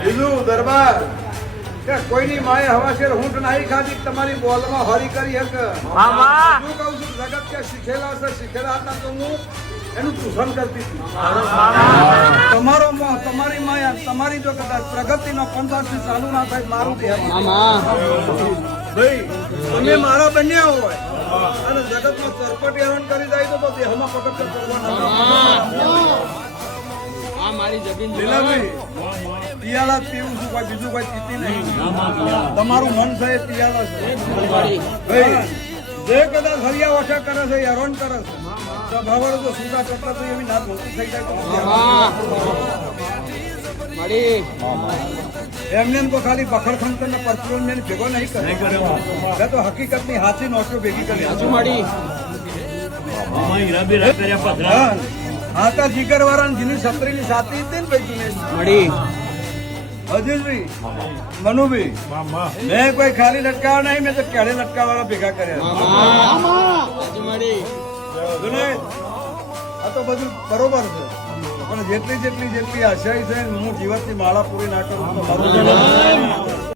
બીજું દરબાર કે કોઈની માએ હવાશેર ઊંટ નહીં ખાધી તમારી બોલમાં હરી કરી હક હું કહું છું જગત કે શીખેલા છે શીખેલા હતા તો હું એનું દૂષણ કરતી હતી તમારો તમારી માયા તમારી જો કદાચ પ્રગતિનો પંથાથી ચાલુ ના થાય મારું ભાઈ તમે મારા બન્યા હોય અને જગતમાં ચરપટ હેરાન કરી જાય તો દેહમાં પગત કરવાના મારી જમીન લીલાભાઈ પિયાલા પીવું છું કોઈ બીજું કોઈ પીતી નહીં તમારું મન છે એ પિયાલા છે જે કદાચ હરિયા ઓછા કરે છે હેરાન કરે છે ભાવર જો સુગા કરતા તો એવી ના ધોતી થઈ જાય એમને તો ખાલી બખર ખંતર ને પરચુરન ને ભેગો નહીં કરે તો હકીકત ની હાથી નોટો ભેગી કરી હા તો જીગર વાળા જેની છત્રી ની સાથી હતી ને ભાઈ હજુભાઈ મનુભાઈ મેં કોઈ ખાલી લટકાવા નહીં મેં તો ક્યારે લટકાવાળા ભેગા કર્યા આ તો બધું બરોબર છે પણ જેટલી આશય છે હું જીવનની માળા પૂરી ના કરું તો મારું